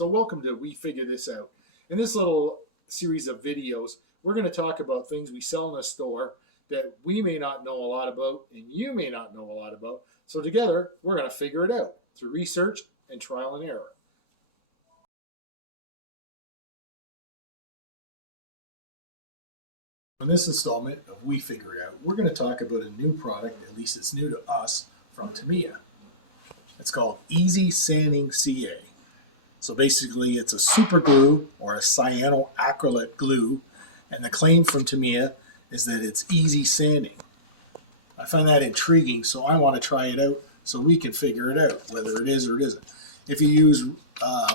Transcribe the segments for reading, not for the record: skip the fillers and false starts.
So welcome to We Figure This Out. In this little series of videos, we're going to talk about things we sell in a store that we may not know a lot about and you may not know a lot about. So together, we're going to figure it out through research and trial and error. In this installment of We Figure It Out, we're going to talk about a new product, at least it's new to us, from Tamiya. It's called Easy Sanding CA. So basically it's a super glue or a cyanoacrylate glue, and the claim from Tamiya is that it's easy sanding. I find that intriguing, so I want to try it out so we can figure it out, whether it is or it isn't. If you use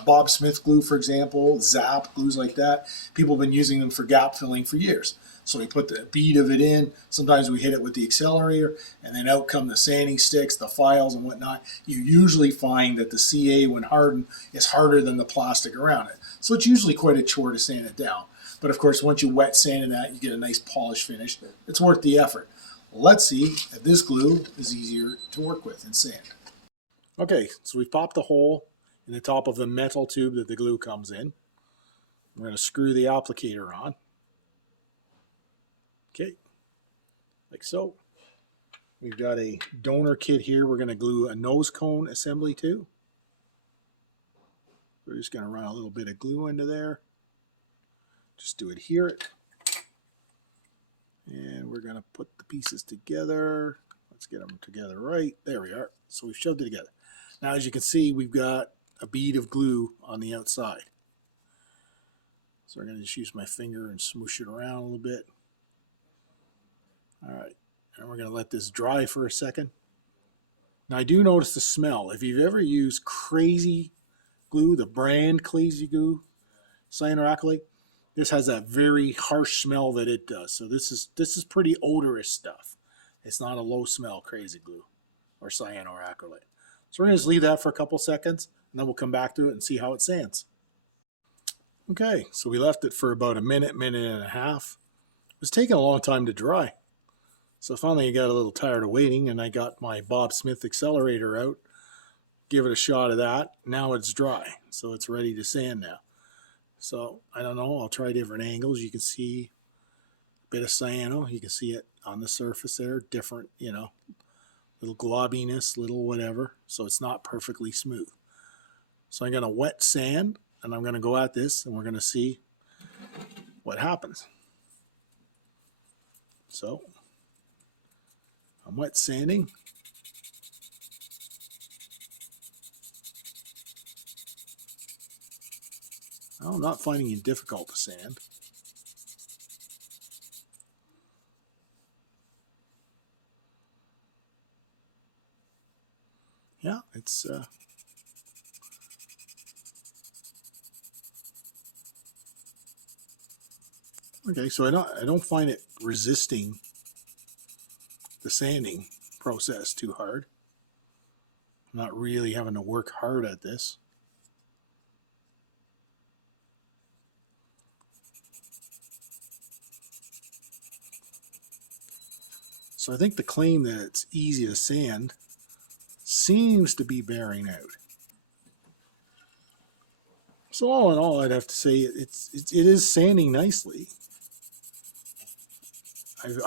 Bob Smith glue, for example, Zap, glues like that, people have been using them for gap filling for years. So we put the bead of it in, sometimes we hit it with the accelerator, and then out come the sanding sticks, the files and whatnot. You usually find that the CA, when hardened, is harder than the plastic around it. So it's usually quite a chore to sand it down. But of course, once you wet sand that, you get a nice polished finish. It's worth the effort. Let's see if this glue is easier to work with and sand. Okay, so we've popped a hole in the top of the metal tube that the glue comes in. We're going to screw the applicator on. Okay, like so. We've got a donor kit here we're going to glue a nose cone assembly to. We're just going to run a little bit of glue into there. Just to adhere it. And we're going to put the pieces together. Let's get them together right. There we are. So we've shoved it together. Now as you can see, we've got a bead of glue on the outside. So I'm going to just use my finger and smoosh it around a little bit. All right, and we're going to let this dry for a second. Now I do notice the smell. If you've ever used Crazy glue, the brand Crazy glue, Cyanoacrylate, this has that very harsh smell that it does. So this is pretty odorous stuff. It's not a low smell Crazy glue or cyanoacrylate. So we're going to just leave that for a couple seconds, and then we'll come back to it and see how it sands. Okay, so we left it for about a minute and a half. It was taking a long time to dry. So finally I got a little tired of waiting, and I got my Bob Smith accelerator out, give it a shot of that. Now it's dry, so it's ready to sand now. So I don't know, I'll try different angles. You can see a bit of cyano. You can see it on the surface there, different, you know, little globbiness, little whatever. So it's not perfectly smooth. So I'm going to wet sand, and I'm going to go at this, and we're going to see what happens. So I'm wet sanding. I'm not finding it difficult to sand. Yeah, it's okay. So I don't find it resisting the sanding process too hard. I'm not really having to work hard at this. So I think the claim that it's easy to sand seems to be bearing out. So all in all, I'd have to say it is sanding nicely.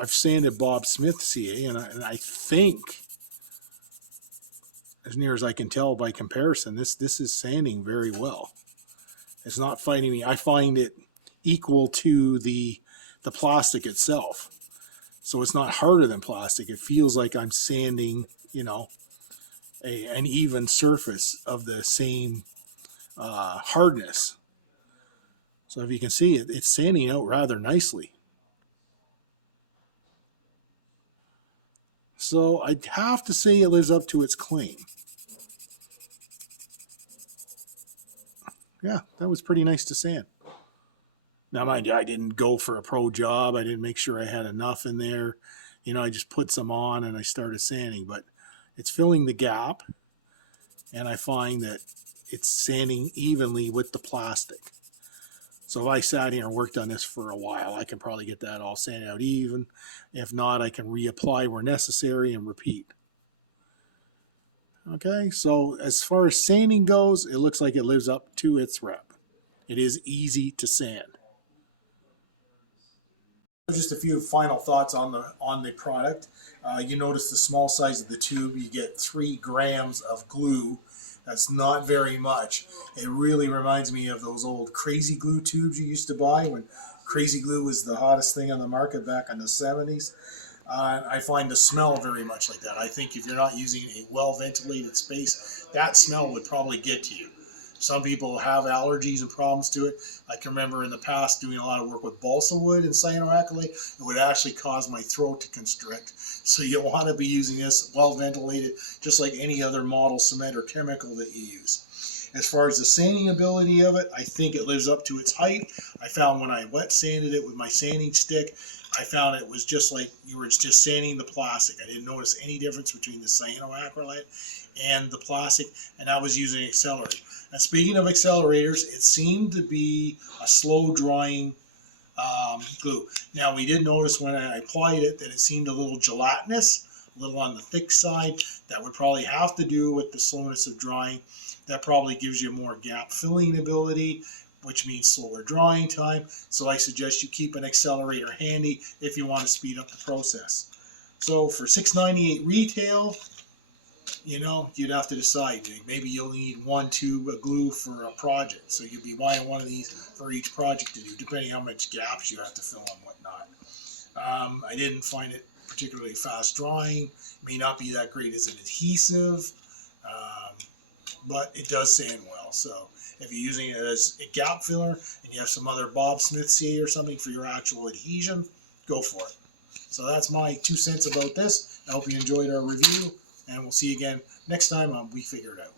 I've sanded Bob Smith CA, and I think, as near as I can tell by comparison, this is sanding very well. It's not fighting me. I find it equal to the plastic itself. So it's not harder than plastic. It feels like I'm sanding, you know, an even surface of the same hardness. So if you can see it, it's sanding out rather nicely. So I'd have to say it lives up to its claim. Yeah, that was pretty nice to sand. Now, mind you, I didn't go for a pro job. I didn't make sure I had enough in there. You know, I just put some on and I started sanding. But it's filling the gap, and I find that it's sanding evenly with the plastic. So if I sat here and worked on this for a while, I can probably get that all sanded out even. If not, I can reapply where necessary and repeat. Okay, so as far as sanding goes, it looks like it lives up to its rep. It is easy to sand. Just a few final thoughts on the product. You notice the small size of the tube. You get 3 grams of glue. That's not very much. It really reminds me of those old crazy glue tubes you used to buy when crazy glue was the hottest thing on the market back in the 70s. I find the smell very much like that. I think if you're not using a well-ventilated space, that smell would probably get to you. Some people have allergies and problems to it. I can remember in the past doing a lot of work with balsa wood and cyanoacrylate. It would actually cause my throat to constrict. So you want to be using this well ventilated, just like any other model cement or chemical that you use. As far as the sanding ability of it, I think it lives up to its hype. I found when I wet sanded it with my sanding stick, I found it was just like you were just sanding the plastic. I didn't notice any difference between the cyanoacrylate and the plastic, and I was using an accelerator. And speaking of accelerators, it seemed to be a slow drying glue. Now we did notice when I applied it that it seemed a little gelatinous, a little on the thick side. That would probably have to do with the slowness of drying. That probably gives you more gap filling ability, which means slower drying time. So I suggest you keep an accelerator handy if you want to speed up the process. So for $6.98 retail, you'd have to decide. Maybe you'll need 1 tube of glue for a project. So you'd be buying one of these for each project to do, depending how much gaps you have to fill and whatnot. I didn't find it particularly fast drying. It may not be that great as an adhesive, but it does sand well. So if you're using it as a gap filler and you have some other Bob Smith CA or something for your actual adhesion, go for it. So that's my 2 cents about this. I hope you enjoyed our review, and we'll see you again next time on We Figure It Out.